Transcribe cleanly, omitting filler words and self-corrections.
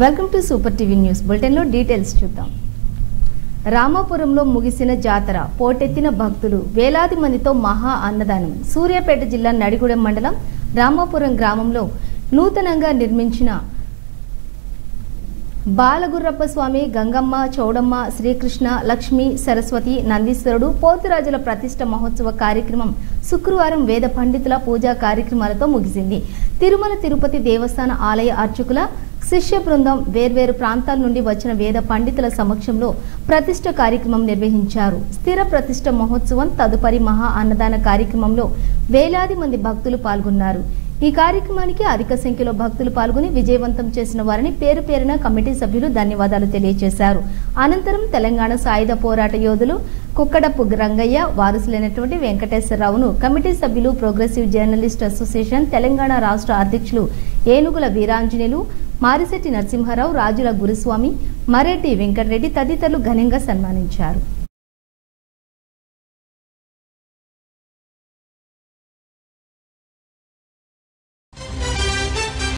Welcome to super TV news bulletin లో details చూద్దాం. రామాపురంలో ముగిసిన జాతర, పోటెత్తిన భక్తులు, వేలాది మందితో మహా అన్నదానం. సూర్యాపేట జిల్లా నడిగూడెం మండలం రామాపురం గ్రామంలో నూతనంగా నిర్మించిన బాలగుర్రప్ప స్వామి, గంగమ్మ, చౌడమ్మ, శ్రీకృష్ణ, లక్ష్మి, సరస్వతి, నందీశ్వరుడు, పోతురాజుల ప్రతిష్ట మహోత్సవ కార్యక్రమం శుక్రవారం వేద పండితుల పూజా కార్యక్రమాలతో ముగిసింది. తిరుమల తిరుపతి దేవస్థాన ఆలయ అర్చకుల శిష్య బృందం వేర్వేరు ప్రాంతాల నుండి వచ్చిన వేద పండితుల సమక్షంలో ప్రతిష్ట కార్యక్రమం నిర్వహించారు. స్థిర ప్రతిష్ట మహోత్సవం తదుపరి మహా అన్నదాన కార్యక్రమంలో వేలాది మంది భక్తులు పాల్గొన్నారు. ఈ కార్యక్రమానికి అధిక సంఖ్యలో భక్తులు పాల్గొని విజయవంతం చేసిన వారిని పేరు పేరున కమిటీ సభ్యులు ధన్యవాదాలు తెలియజేశారు. అనంతరం తెలంగాణ సాయుధ పోరాట యోధులు కుక్కడపు రంగయ్య వారసులైనటువంటి వెంకటేశ్వరరావును కమిటీ సభ్యులు, ప్రోగ్రెసివ్ జర్నలిస్ట్ అసోసియేషన్ తెలంగాణ రాష్ట్ర అధ్యక్షులు ఏనుగుల వీరాంజనేయులు, మారిశెట్టి నరసింహారావు, రాజుల గురుస్వామి, మరెడ్డి వెంకటరెడ్డి తదితరులు ఘనంగా సన్మానించారు.